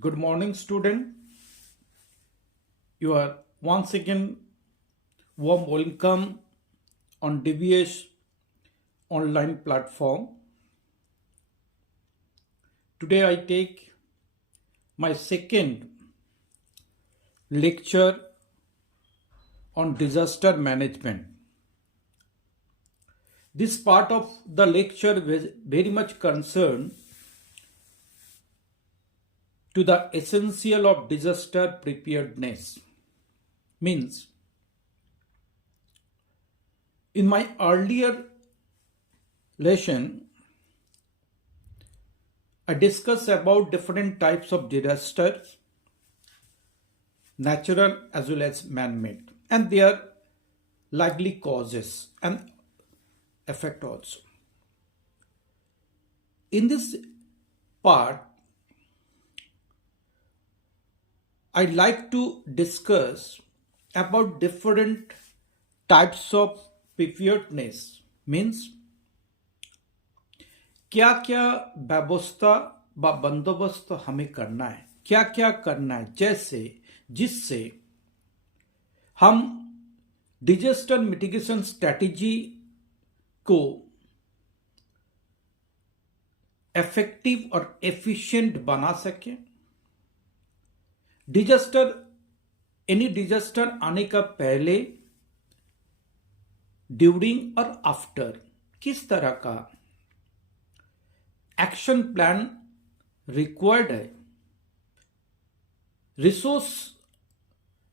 Good morning, student. You are once again warm welcome on DBS online platform. Today I take my second lecture on disaster management. This part of the lecture was very much concerned to the essential of disaster preparedness. Means, in my earlier lesson, I discussed about different types of disasters, natural as well as man-made, and their likely causes and effect also. In this part, I'd like to discuss about different types of preparedness. Means क्या क्या व्यवस्था व बंदोबस्त हमें करना है, क्या क्या करना है, जैसे जिससे हम डिजास्टर मिटिगेशन स्ट्रैटेजी को इफेक्टिव और एफिशिएंट बना सके। एनी डिजास्टर आने का पहले, ड्यूरिंग और आफ्टर किस तरह का एक्शन प्लान रिक्वायर्ड है, resource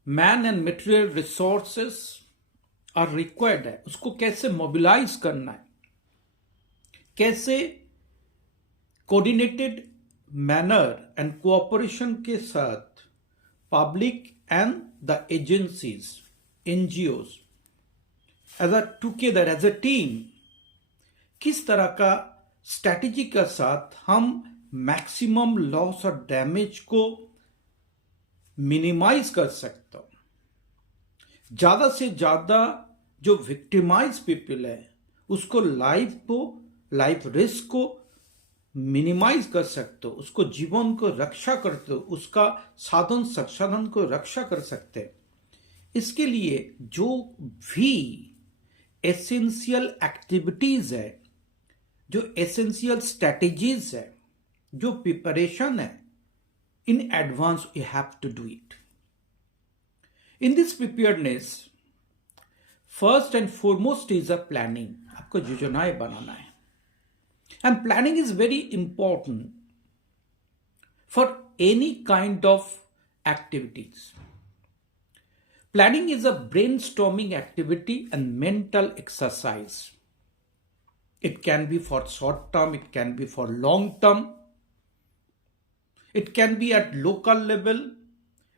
man and material resources are required है, उसको कैसे मोबिलाइज करना है, कैसे कोऑर्डिनेटेड मैनर एंड कोऑपरेशन के साथ public and the agencies, NGOs as a together as a team किस तरह का स्ट्रैटेजी के साथ हम मैक्सिमम लॉस और डैमेज को मिनिमाइज कर सकते हो, ज्यादा से ज्यादा जो विक्टिमाइज पीपल है उसको लाइफ रिस्क को मिनिमाइज कर सकते हो, उसको जीवन को रक्षा करते हो, उसका साधन संसाधन को रक्षा कर सकते हैं। इसके लिए जो भी एसेंशियल एक्टिविटीज है, जो एसेंशियल स्ट्रैटेजीज है, जो प्रिपरेशन है, in advance you have to do it. In this preparedness first and foremost is a planning. आपको योजनाएं बनाना है, and planning is very important for any kind of activities. Planning is a brainstorming activity and mental exercise. It can be for short term, it can be for long term. It can be at local level,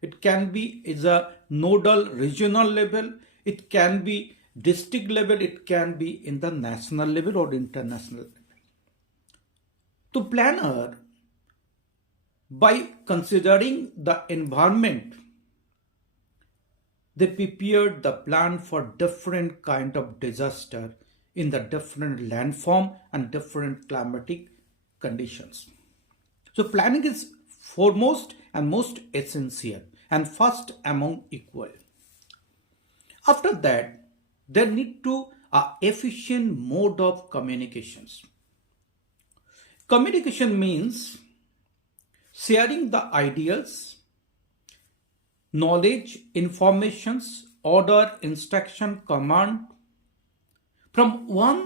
it can be is a nodal regional level, it can be district level, it can be in the national level or international level. To planner, by considering the environment, they prepared the plan for different kind of disaster in the different landform and different climatic conditions. So planning is foremost and most essential and first among equal. After that, there need to a efficient mode of communications. Communication means sharing the ideas, knowledge, informations, order, instruction, command from one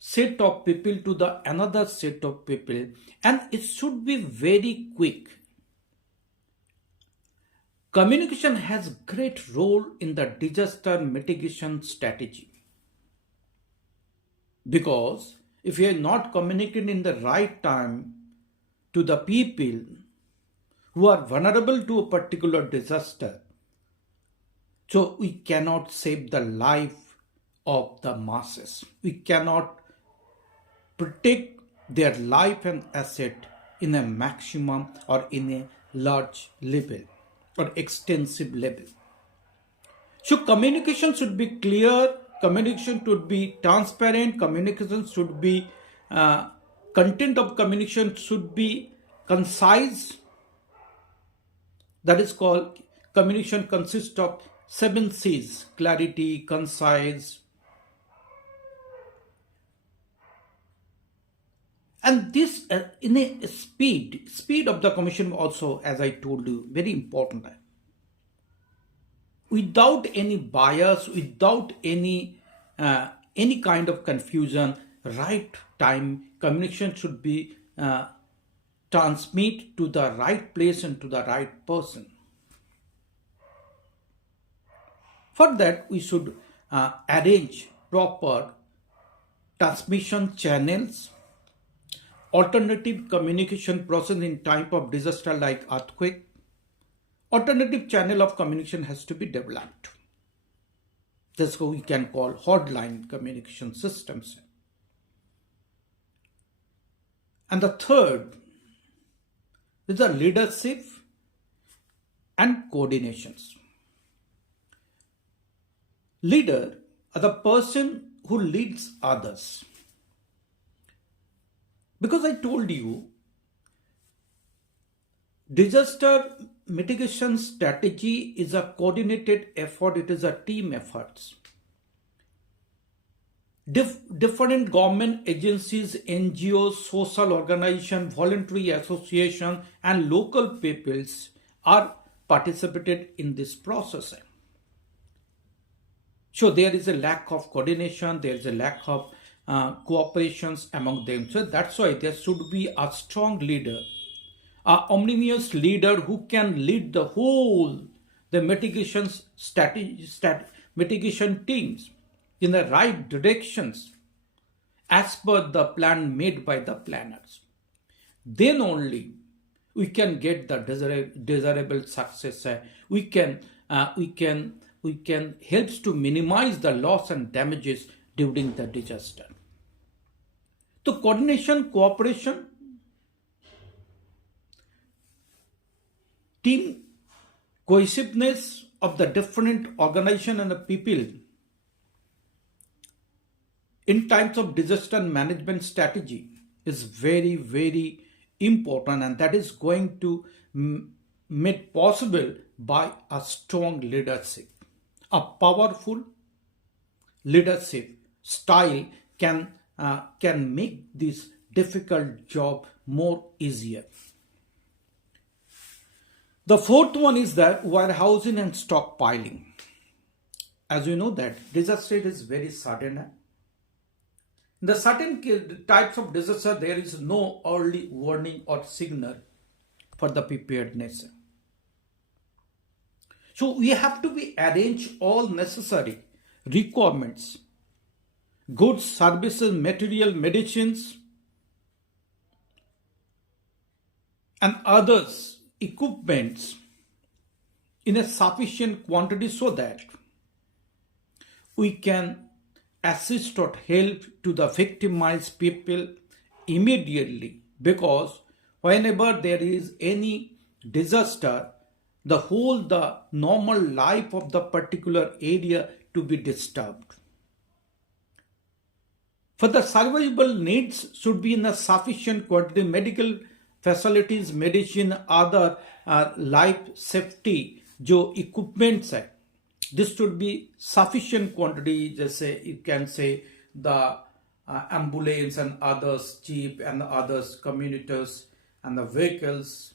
set of people to the another set of people, and it should be very quick. Communication has great role in the disaster mitigation strategy, because if you are not communicating in the right time to the people who are vulnerable to a particular disaster, so we cannot save the life of the masses. We cannot protect their life and asset in a maximum or in a large level or extensive level. So communication should be clear, communication should be transparent, communication should be content of communication should be concise, That is called communication consists of 7 C's: clarity, concise, and this in a speed of the communication also, as I told you, very important. Without any bias, without any kind of confusion, right time communication should be transmit to the right place and to the right person. For that, we should arrange proper transmission channels, alternative communication process in time of disaster like earthquake. Alternative channel of communication has to be developed. That's what we can call hotline communication systems. And the third is the leadership and coordinations. Leader are the person who leads others. Because I told you, disaster mitigation strategy is a coordinated effort, it is a team effort. Different government agencies, NGOs, social organizations, voluntary associations, and local peoples are participated in this process. So there is a lack of coordination, there is a lack of cooperations among them. So that's why there should be a strong leader, an omnivorous leader who can lead the mitigation mitigation teams in the right directions as per the plan made by the planners. Then only we can get the desirable success. We can help to minimize the loss and damages during the disaster. So coordination, cooperation, team cohesiveness of the different organization and the people in times of disaster management strategy is very, very important, and that is going to made possible by a strong leadership. A powerful leadership style can make this difficult job more easier. The fourth one is that warehousing and stockpiling. As you know that disaster is very sudden. In the certain types of disaster, there is no early warning or signal for the preparedness. So we have to be arrange all necessary requirements, goods, services, material, medicines, and others equipments in a sufficient quantity so that we can assist or help to the victimized people immediately, because whenever there is any disaster, the normal life of the particular area to be disturbed. For the survivable needs should be in a sufficient quantity, medical facilities, medicine, other life safety जो equipments है, this should be sufficient quantity. जैसे you can say the ambulance and others, jeep and others, commuters and the vehicles,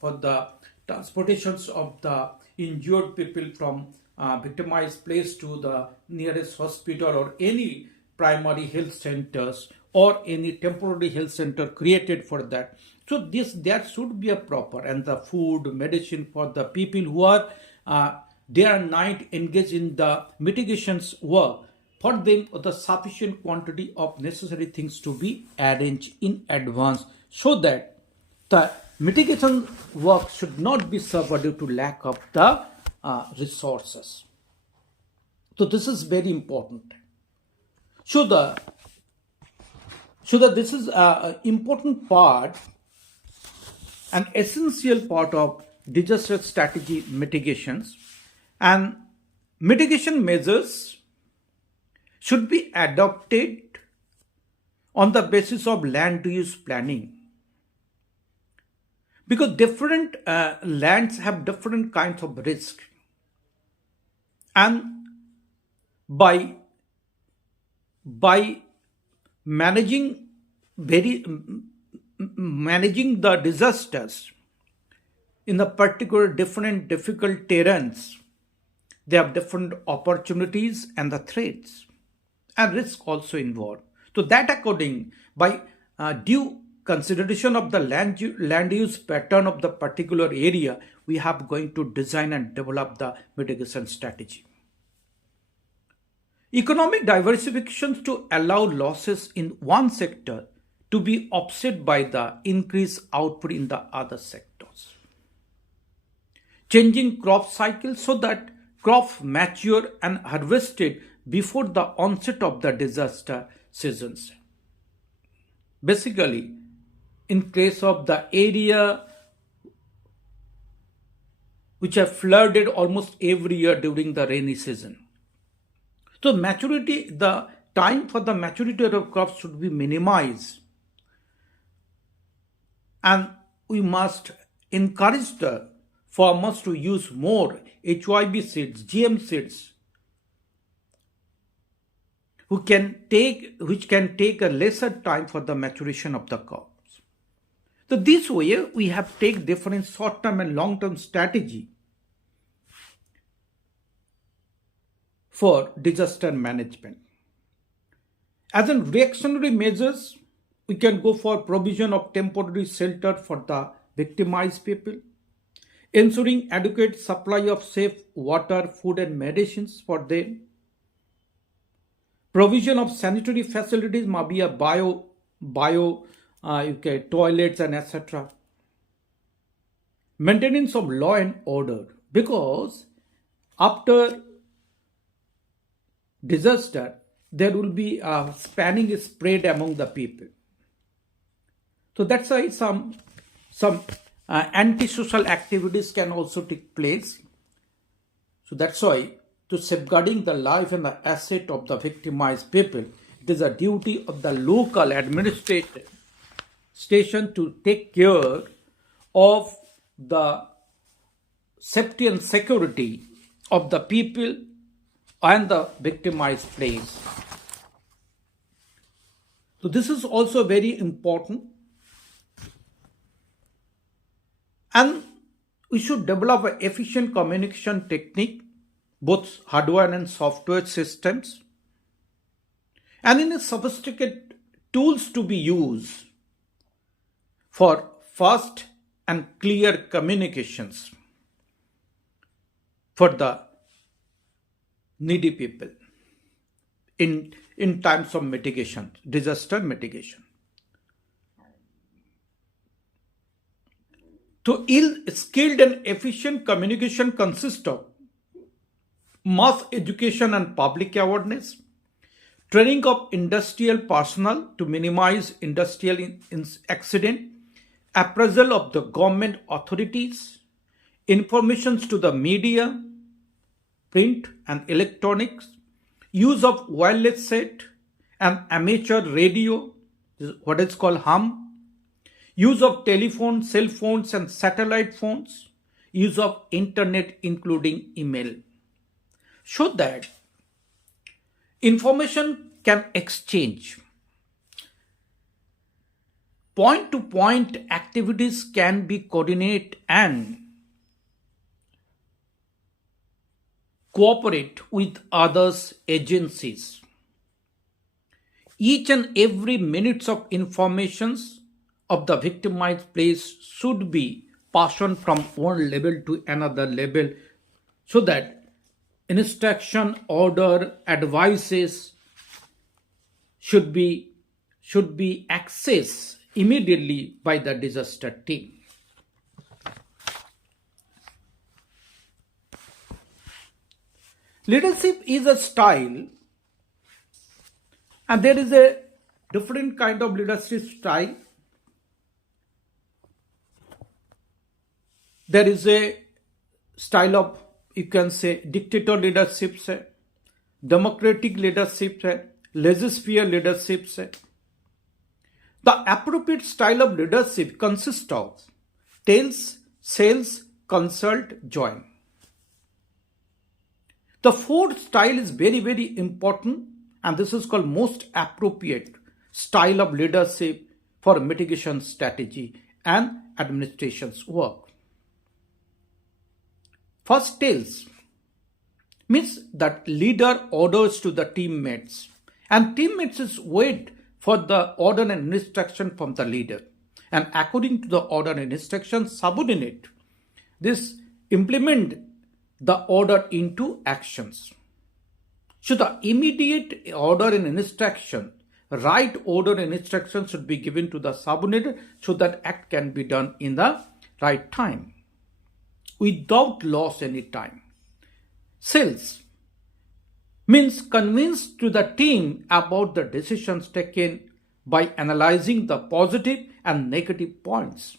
for the transportations of the injured people from victimized place to the nearest hospital or any primary health centers or any temporary health center created for that. So there should be a proper, and the food, medicine for the people who are day and night engaged in the mitigations work. For them, the sufficient quantity of necessary things to be arranged in advance so that the mitigation work should not be suffered due to lack of the resources. So this is very important. So this is an important part, an essential part of disaster strategy mitigations, and mitigation measures should be adopted on the basis of land use planning. because different lands have different kinds of risk, and by by managing very managing the disasters in the particular different difficult terrains, they have different opportunities and the threats and risk also involved. So that according by due consideration of the land use pattern of the particular area, we have going to design and develop the mitigation strategy. Economic diversifications to allow losses in one sector to be offset by the increased output in the other sectors. Changing crop cycles so that crops mature and harvested before the onset of the disaster seasons. Basically, in case of the area which are flooded almost every year during the rainy season. So maturity, the time for the maturity of crops should be minimized, and we must encourage the farmers to use more HYB seeds, GM seeds, which can take a lesser time for the maturation of the crops. So this way we have take different short-term and long-term strategy for disaster management. As in reactionary measures, we can go for provision of temporary shelter for the victimized people, ensuring adequate supply of safe water, food and medicines for them, provision of sanitary facilities, maybe a toilets and etc. Maintenance of law and order, because after disaster there will be panic is spread among the people. So that's why some antisocial activities can also take place. So that's why to safeguarding the life and the asset of the victimized people, it is a duty of the local administration to take care of the safety and security of the people and the victimized place. So this is also very important, and we should develop an efficient communication technique, both hardware and software systems, and in a sophisticated tools to be used for fast and clear communications for the needy people in times of mitigation, disaster mitigation. So skilled and efficient communication consists of mass education and public awareness, training of industrial personnel to minimize industrial accident, appraisal of the government authorities, informations to the media, print and electronics, use of wireless set and amateur radio, what is called ham, use of telephone, cell phones and satellite phones, use of internet including email, so that information can exchange. Point-to-point activities can be coordinated and cooperate with others agencies. Each and every minutes of informations of the victimized place should be passed on from one level to another level, so that instruction, order, advices should be accessed immediately by the disaster team. Leadership is a style, and there is a different kind of leadership style. There is a style of, you can say, dictator leadership, democratic leadership, laissez-faire leadership. The appropriate style of leadership consists of Tells, sales, consult, join. The fourth style is very, very important, and this is called most appropriate style of leadership for mitigation strategy and administration's work. First, tells means that leader orders to the teammates, and teammates is wait for the order and instruction from the leader, and according to the order and instruction, subordinate this implement the order into actions. So the immediate order and instruction, right order and instruction should be given to the subordinate so that act can be done in the right time without loss any time. Sales means convince to the team about the decisions taken by analyzing the positive and negative points.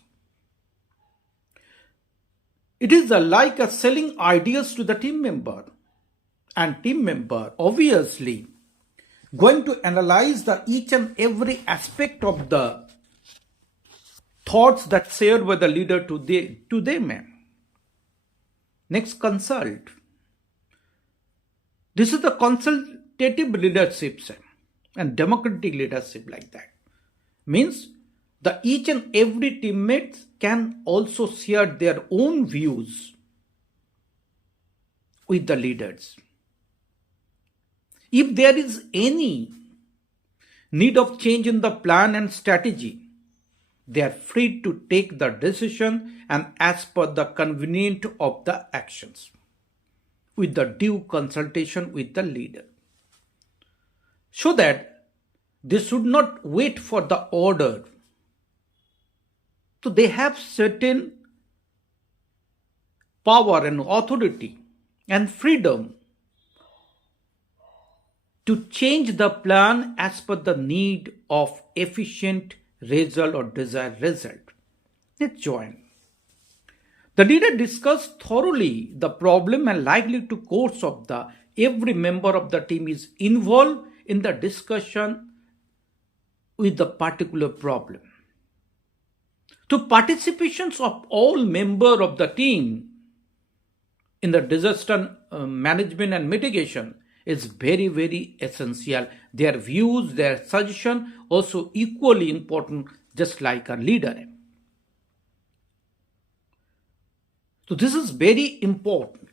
It is like a selling ideas to the team member, and team member obviously going to analyze the each and every aspect of the thoughts that shared by the leader to them. Next, consult. This is the consultative leadership and democratic leadership like that. Means the each and every teammate can also share their own views with the leaders. If there is any need of change in the plan and strategy, they are free to take the decision and as per the convenience of the actions with the due consultation with the leader. So that they should not wait for the order. So they have certain power and authority and freedom to change the plan as per the need of efficient result or desired result. Let's join. The leader discussed thoroughly the problem and likely to course of the every member of the team is involved in the discussion with the particular problem. So participations of all members of the team in the disaster management and mitigation is very, very essential. Their views, their suggestion also equally important, just like a leader. So this is very important.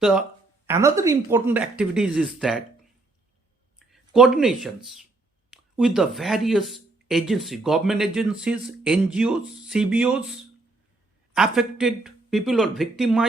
The another important activities is that coordinations with the various agencies, government agencies, NGOs, CBOs, affected people or victimized